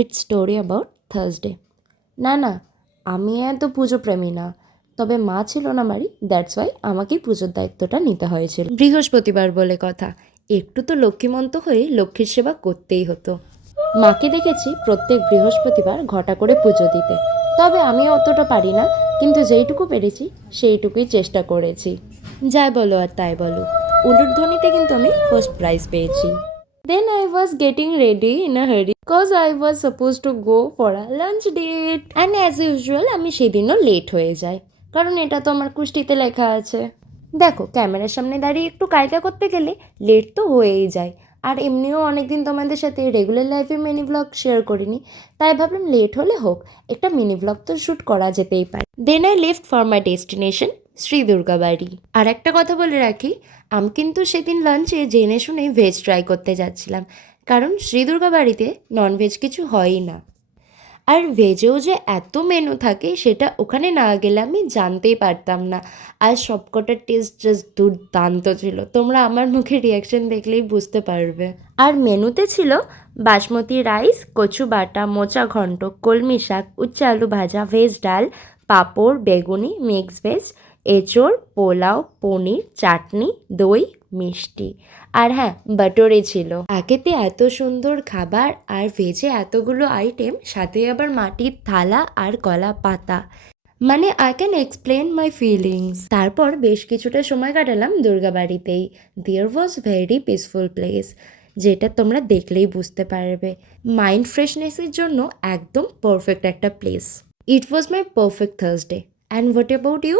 It's story about Thursday. না, আমি এত পুজো প্রেমী না, তবে মা ছিল না বাড়ি, দ্যাটস ওয়াই আমাকেই পুজোর দায়িত্বটা নিতে হয়েছিল। বৃহস্পতিবার বলে কথা, একটু তো লক্ষ্মীমন্ত হয়ে লক্ষ্মীর সেবা করতেই হতো। মাকে দেখেছি প্রত্যেক বৃহস্পতিবার ঘটা করে পুজো দিতে, তবে আমি অতটা পারি না, কিন্তু যেইটুকু পেরেছি সেইটুকুই চেষ্টা করেছি। যাই বলো আর তাই বলো, উলুধ্বনিতে কিন্তু আমি ফার্স্ট প্রাইজ পেয়েছি। Then I was getting ready in a hurry because I was supposed to go for a lunch date. And as usual আমি সেদিনও লেট হয়ে যাই, কারণ এটা তো আমার কুষ্টিতে লেখা আছে। দেখো, ক্যামেরার সামনে দাঁড়িয়ে একটু কায়দা করতে গেলে লেট তো হয়েই যায়। আর এমনিও অনেকদিন তোমাদের সাথে রেগুলার লাইফে মিনি ব্লগ শেয়ার করিনি, তাই ভাবলাম লেট হলে হোক, একটা মিনি ব্লগ তো শ্যুট করা যেতেই পারে। Then I left for my destination, Shri Durgabari. আর একটা কথা বলে রাখি, আমি কিন্তু সেদিন লাঞ্চে জেনে শুনে ভেজ ট্রাই করতে যাচ্ছিলাম, কারণ শ্রী দুর্গাবাড়িতে ননভেজ কিছু হয়ই না। আর ভেজেও যে এত মেনু থাকে সেটা ওখানে না গেলে আমি জানতেই পারতাম না। আর সবকটার টেস্ট জাস্ট দুর্দান্ত ছিল, তোমরা আমার মুখে রিয়াকশন দেখলেই বুঝতে পারবে। আর মেনুতে ছিল বাসমতি রাইস, কচু বাটা, মোচা ঘন্ট, কলমি শাক, উচ্ছে আলু ভাজা, ভেজ ডাল, পাঁপড়, বেগুনি, মিক্স ভেজ, এঁচোড়, পোলাও, পনির, চাটনি, দই, মিষ্টি। আর হ্যাঁ, বাটরে ছিল। একেতে এত সুন্দর খাবার আর ভেজে এতগুলো আইটেম, সাথে আবার মাটির থালা আর কলা পাতা, মানে I can explain my feelings. তারপর বেশ কিছুটা সময় কাটালাম দুর্গাবাড়িতেই। দেয়ার ওয়াজ ভেরি পিসফুল প্লেস, যেটা তোমরা দেখলেই বুঝতে পারবে। মাইন্ড ফ্রেশনেসের জন্য একদম পারফেক্ট একটা place. It was my perfect Thursday. And what about you?